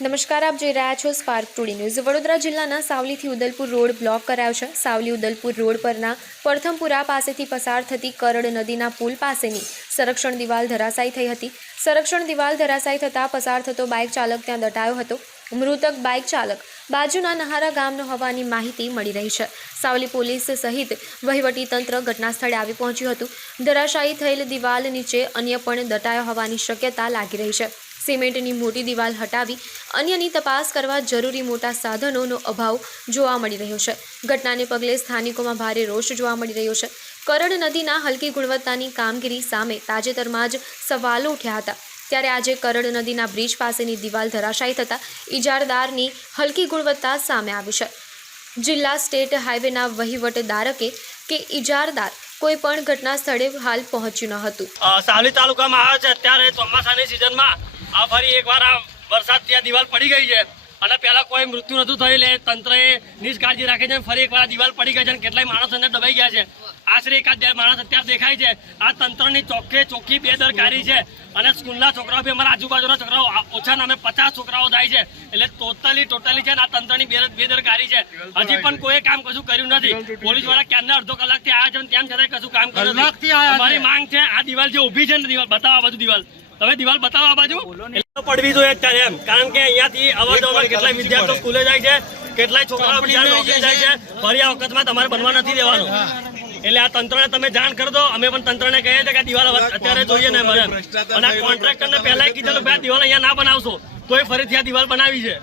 નમસ્કાર, આપ જોઈ રહ્યા છો સ્પાર્ક ટુડી ન્યૂઝ વડોદરા જિલ્લાના સાવલીથી ઉદલપુર રોડ બ્લોક કરાયો છે. સાવલી ઉદલપુર રોડ પરના પ્રથમપુરા પાસેથી પસાર થતી કરડ નદીના પુલ પાસેની સંરક્ષણ દિવાલ ધરાશાયી થઈ હતી. સંરક્ષણ દિવાલ ધરાશાયી થતાં પસાર થતો બાઇક ચાલક ત્યાં દટાયો હતો. મૃતક બાઇક ચાલક બાજુના નહારા ગામનો હોવાની માહિતી મળી રહી છે. સાવલી પોલીસ સહિત વહીવટી તંત્ર ઘટના સ્થળે આવી પહોંચ્યું હતું. ધરાશાયી થયેલ દિવાલ નીચે અન્ય પણ દટાયો હોવાની શક્યતા લાગી રહી છે. સિમેન્ટની મોટી દિવાલ હટાવી અન્યની તપાસ કરવા જરૂરી મોટા સાધનોનો અભાવ જોવા મળી રહ્યો છે. ઘટનાને પગલે સ્થાનિકોમાં ભારે રોષ જોવા મળી રહ્યો છે. કરણ નદીના હલકી ગુણવત્તાની કામગીરી સામે તાજેતરમાં જ સવાલો ઉઠ્યા હતા. ત્યારે આજે કરડ નદીના બ્રિજ પાસેની દિવાલ ધરાશાયી થતાં ઇજારદારની હલકી ગુણવત્તા સામે આવી છે. જિલ્લા સ્ટેટ હાઈવેના વહીવટદારકે કે ઇજારદાર કોઈ પણ ઘટના સ્થળે હાલ પહોંચ્યું ન હતું. સાવલી તાલુકામાં આવે છે. અત્યારે ચોમાસાની સિઝનમાં આ ફરી એકવાર આ વરસાદથી આ દિવાલ પડી ગઈ છે. અને પહેલા કોઈ મૃત્યુ નતું થયું એટલે તંત્રએ નિષ્કાળજી રાખી છે ફરી એકવાર દિવાલ પડી ગઈ છે અને કેટલાય માણસો અંદર દબાઈ ગયા છે. આશરે એકાદ માણસ અત્યારે દેખાય છે. આ તંત્રની ચોખ્ખે ચોખ્ખી બેદરકારી છે અને સ્કૂલના છોકરાઓ બી અમારા આજુબાજુના છોકરાઓ ઓછા નામે પચાસ છોકરાઓ થાય છે. એટલે ટોટલી ટોટલી છે ને આ તંત્રની બેદ- બેદરકારી છે. હજી પણ કોઈ કામ કશું કર્યું નથી. પોલીસવાળા ક્યારના અડધો કલાકથી આવ્યા છે તેમ છતાં કશું કામ કર્યું નથી. અમારી માંગ છે આ દિવાલ જે ઊભી છે ને દિવાલ બતાવવા બાજુ દિવાલ. તમે દિવાલ બતાવો આ બાજુ. પડવી જોઈએ અત્યારે એમ. કારણ કે અહીંયાથી અવર જવર કેટલાય વિદ્યાર્થીઓ સ્કૂલે જાય છે કેટલાય છોકરાઓ બિચારા નોકરી જાય છે. ફરી આ વખતમાં તમારે બનવા નથી દેવાનું. એટલે આ તંત્રને તમે જાણ કરી દો. અમે પણ તંત્રને કહીએ છીએ કે દિવાલ અત્યારે જોઈએ ને મને અને આ કોન્ટ્રાક્ટરને પહેલા કીધેલું દિવાલ અહીંયા ના બનાવશો તો એ ફરીથી આ દિવાલ બનાવી છે.